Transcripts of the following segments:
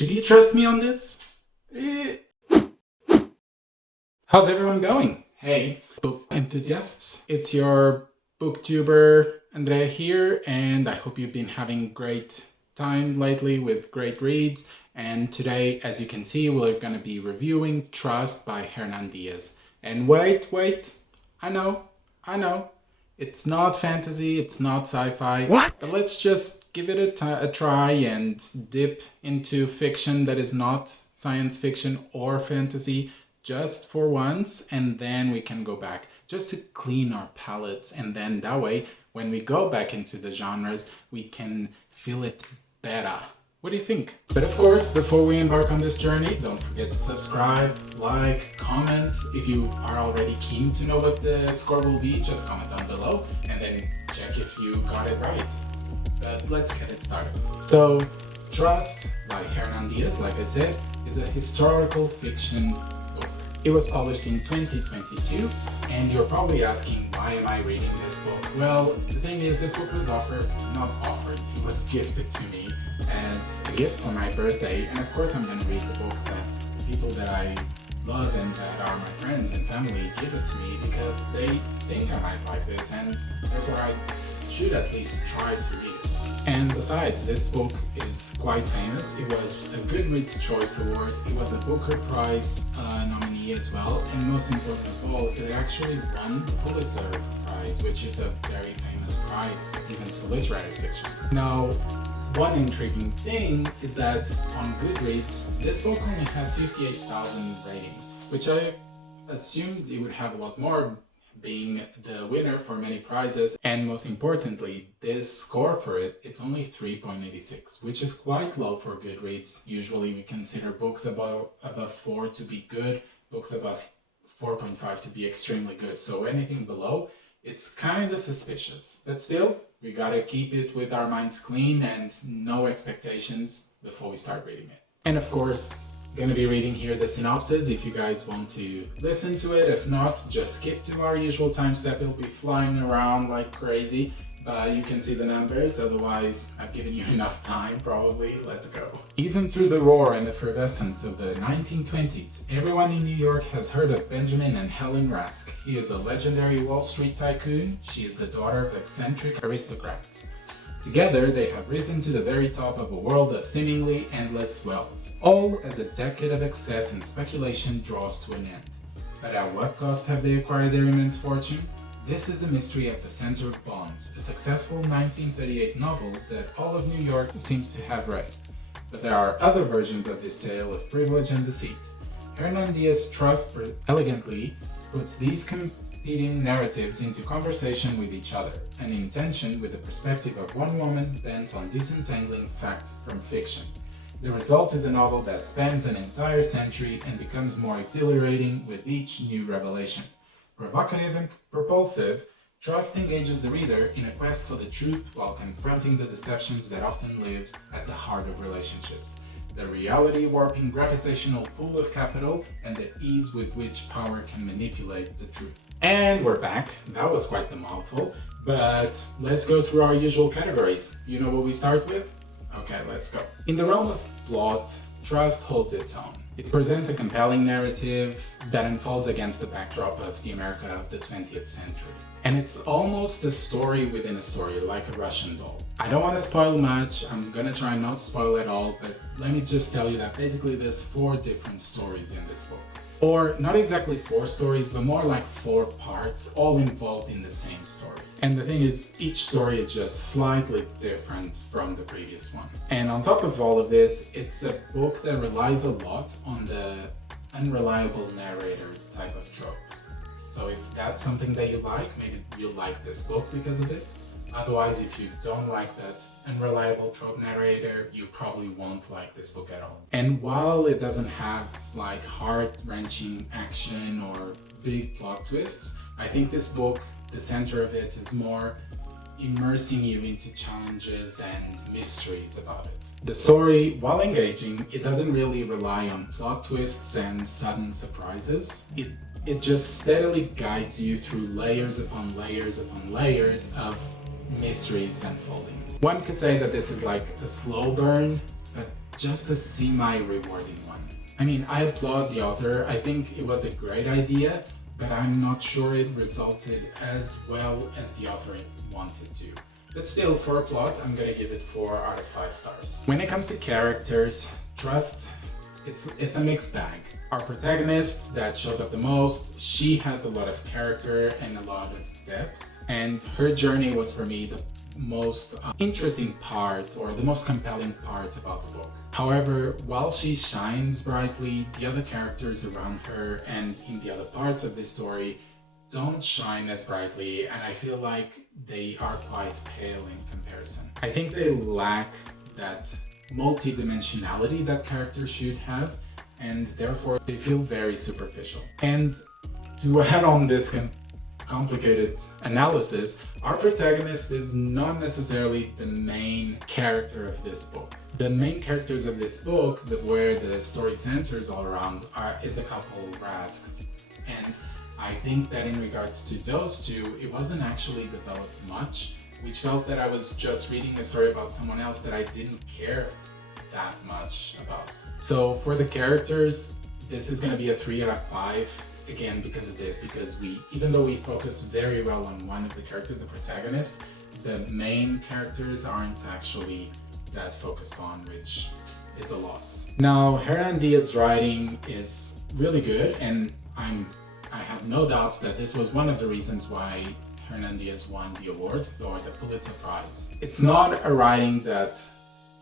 Should you trust me on this? How's everyone going? Hey, book enthusiasts. It's your booktuber Andrea here, and I hope you've been having great time lately with great reads. And today, as you can see, we're going to be reviewing Trust by Hernan Diaz. And wait, I know. It's not fantasy, it's not sci-fi. What? But let's just give it a try and dip into fiction that is not science fiction or fantasy just for once, and then we can go back just to clean our palettes, and then that way, when we go back into the genres, we can feel it better. What do you think? But of course, before we embark on this journey, don't forget to subscribe, like, comment. If you are already keen to know what the score will be, just comment down below and then check if you got it right. But let's get it started. So, Trust by Hernan Diaz, like I said, is a historical fiction book. It was published in 2022, and you're probably asking, why am I reading this book? Well, the thing is, this book was it was gifted to me as a gift for my birthday, and of course I'm going to read the books that people that I love and that are my friends and family give it to me because they think I might like this, and therefore I should at least try to read it. And besides, this book is quite famous. It was a Goodreads Choice Award, it was a Booker Prize nominee as well, and most important of all, it actually won the Pulitzer Prize, which is a very famous prize even for literary fiction. Now, one intriguing thing is that on Goodreads, this book only has 58,000 ratings, which I assumed it would have a lot more, being the winner for many prizes, and most importantly, this score for it's only 3.86, which is quite low for Goodreads. Usually we consider books above 4 to be good, books above 4.5 to be extremely good, so anything below, it's kind of suspicious. But still, we gotta keep it with our minds clean and no expectations before we start reading it. And of course, gonna be reading here the synopsis if you guys want to listen to it. If not, just skip to our usual time step. It'll be flying around like crazy, but you can see the numbers. Otherwise, I've given you enough time probably. Let's go. Even through the roar and effervescence of the 1920s, everyone in New York has heard of Benjamin and Helen Rask. He is a legendary Wall Street tycoon. She is the daughter of eccentric aristocrats. Together, they have risen to the very top of a world of seemingly endless wealth, all as a decade of excess and speculation draws to an end. But at what cost have they acquired their immense fortune? This is the mystery at the center of Bonds, a successful 1938 novel that all of New York seems to have read. But there are other versions of this tale of privilege and deceit. Hernan Diaz Trust elegantly puts these competing narratives into conversation with each other, and in tension with the perspective of one woman bent on disentangling fact from fiction. The result is a novel that spans an entire century and becomes more exhilarating with each new revelation. Provocative and propulsive, Trust engages the reader in a quest for the truth while confronting the deceptions that often live at the heart of relationships. The reality-warping gravitational pull of capital and the ease with which power can manipulate the truth. And we're back. That was quite the mouthful, but let's go through our usual categories. You know what we start with? Okay, let's go. In the realm of plot, Trust holds its own. It presents a compelling narrative that unfolds against the backdrop of the America of the 20th century. And it's almost a story within a story, like a Russian doll. I don't want to spoil much, I'm gonna try not to spoil at all, but let me just tell you that basically there's 4 different stories in this book. Or not exactly 4 stories, but more like 4 parts, all involved in the same story. And the thing is, each story is just slightly different from the previous one. And on top of all of this, it's a book that relies a lot on the unreliable narrator type of trope. So if that's something that you like, maybe you'll like this book because of it. Otherwise, if you don't like that unreliable trope narrator, you probably won't like this book at all. And while it doesn't have like heart-wrenching action or big plot twists, I think this book, the center of it is more immersing you into challenges and mysteries about it. The story, while engaging, it doesn't really rely on plot twists and sudden surprises. It just steadily guides you through layers upon layers upon layers of mysteries unfolding. One could say that this is like a slow burn, but just a semi-rewarding one. I mean, I applaud the author. I think it was a great idea, but I'm not sure it resulted as well as the author wanted to. But still, for a plot, I'm gonna give it 4 out of 5 stars. When it comes to characters, trust, it's a mixed bag. Our protagonist that shows up the most, she has a lot of character and a lot of depth, and her journey was for me the most interesting part, or the most compelling part about the book. However, while she shines brightly, the other characters around her and in the other parts of the story don't shine as brightly, and I feel like they are quite pale in comparison. I think they lack that multi-dimensionality that characters should have, and therefore they feel very superficial. And to add on this complicated analysis, our protagonist is not necessarily the main character of this book. The main characters of this book, where the story centers all around, is the couple Rask. And I think that in regards to those two, it wasn't actually developed much, which felt that I was just reading a story about someone else that I didn't care that much about. So for the characters, this is going to be a 3 out of 5. Again, because of this, because even though we focus very well on one of the characters, the protagonist, the main characters aren't actually that focused on, which is a loss. Now, Hernan Diaz's writing is really good, and I have no doubts that this was one of the reasons why Hernan Diaz won the award, or the Pulitzer Prize. It's not a writing that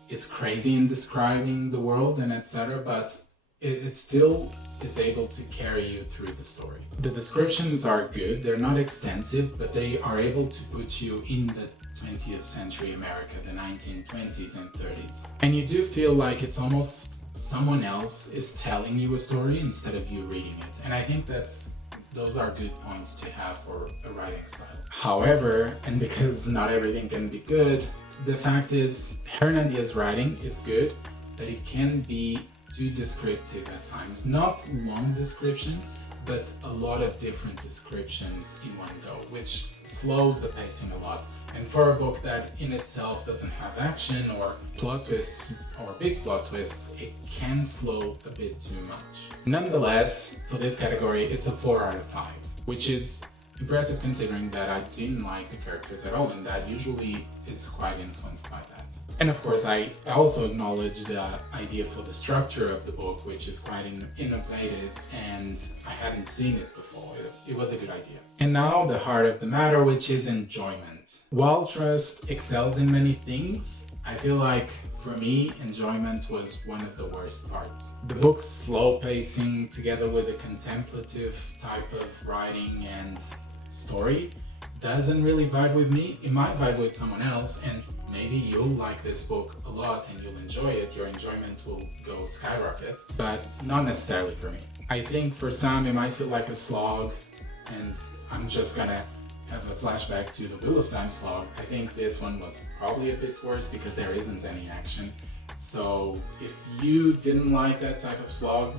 is crazy in describing the world and etc., but it still is able to carry you through the story. The descriptions are good, they're not extensive, but they are able to put you in the 20th century America, the 1920s and 30s. And you do feel like it's almost someone else is telling you a story instead of you reading it. And I think those are good points to have for a writing style. However, and because not everything can be good, the fact is Hernan Diaz's writing is good, but it can be too descriptive at times. Not long descriptions, but a lot of different descriptions in one go, which slows the pacing a lot. And for a book that in itself doesn't have action or plot twists or big plot twists, it can slow a bit too much. Nonetheless, for this category, it's a 4 out of 5, which is impressive considering that I didn't like the characters at all, and that usually is quite influenced by that. And of course, I also acknowledge the idea for the structure of the book, which is quite innovative, and I hadn't seen it before. It was a good idea. And now the heart of the matter, which is enjoyment. While Trust excels in many things, I feel like for me, enjoyment was one of the worst parts. The book's slow pacing, together with a contemplative type of writing and story, doesn't really vibe with me. It might vibe with someone else, and maybe you'll like this book a lot and you'll enjoy it. Your enjoyment will go skyrocket, but not necessarily for me. I think for some it might feel like a slog, and I'm just gonna have a flashback to the Wheel of Time slog. I think this one was probably a bit worse because there isn't any action. So if you didn't like that type of slog,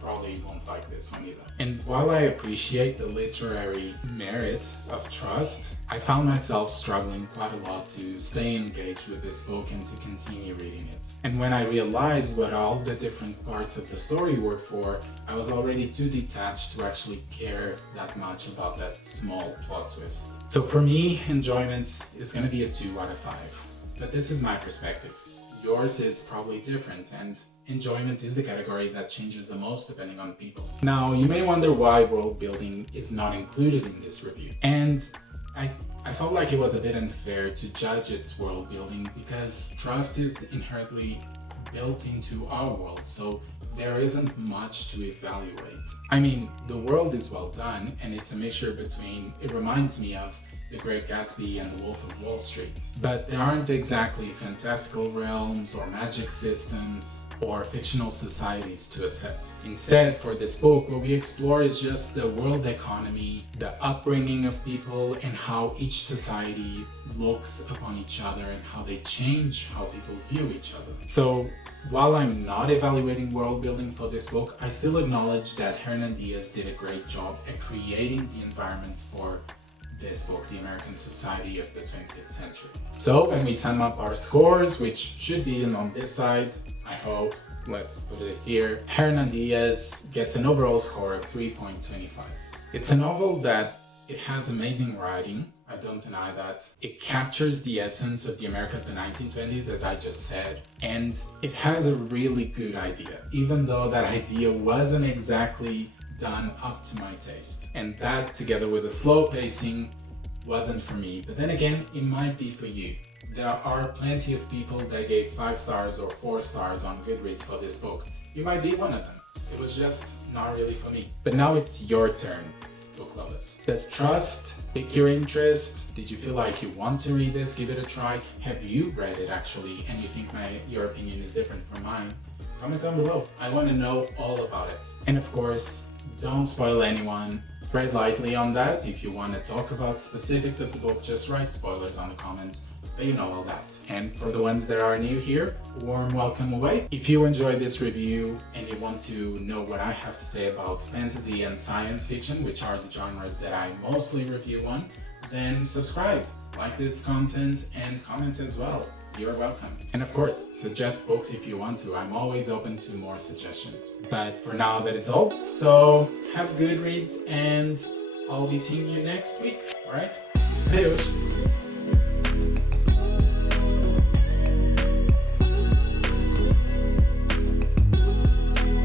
probably won't like this one either. And while I appreciate the literary merit of Trust, I found myself struggling quite a lot to stay engaged with this book and to continue reading it. And when I realized what all the different parts of the story were for, I was already too detached to actually care that much about that small plot twist. So for me, enjoyment is going to be a 2 out of 5. But this is my perspective. Yours is probably different, and enjoyment is the category that changes the most depending on people. Now, you may wonder why world building is not included in this review. And I felt like it was a bit unfair to judge its world building because Trust is inherently built into our world, so there isn't much to evaluate. I mean, the world is well done, and it's a mixture between, it reminds me of The Great Gatsby and The Wolf of Wall Street. But there aren't exactly fantastical realms or magic systems or fictional societies to assess. Instead, for this book, what we explore is just the world economy, the upbringing of people, and how each society looks upon each other and how they change how people view each other. So, while I'm not evaluating world building for this book, I still acknowledge that Hernan Diaz did a great job at creating the environment for this book, The American Society of the 20th Century. So when we sum up our scores, which should be on this side, I hope. Let's put it here. Hernan Diaz gets an overall score of 3.25. It's a novel that it has amazing writing, I don't deny that. It captures the essence of the America of the 1920s, as I just said, and it has a really good idea, even though that idea wasn't exactly done up to my taste. And that, together with the slow pacing, wasn't for me. But then again, it might be for you. There are plenty of people that gave 5 stars or 4 stars on Goodreads for this book. You might be one of them. It was just not really for me. But now it's your turn, book lovers. Does trust pique your interest? Did you feel like you want to read this? Give it a try. Have you read it actually and you think your opinion is different from mine? Comment down below. I want to know all about it. And of course, don't spoil anyone. Tread lightly on that. If you want to talk about specifics of the book, just write spoilers on the comments. But you know all that. And for the ones that are new here, warm welcome away. If you enjoyed this review and you want to know what I have to say about fantasy and science fiction, which are the genres that I mostly review on, then subscribe, like this content, and comment as well. You're welcome. And of course, suggest books if you want to. I'm always open to more suggestions. But for now, that is all. So have good reads, and I'll be seeing you next week. Alright? Adeus!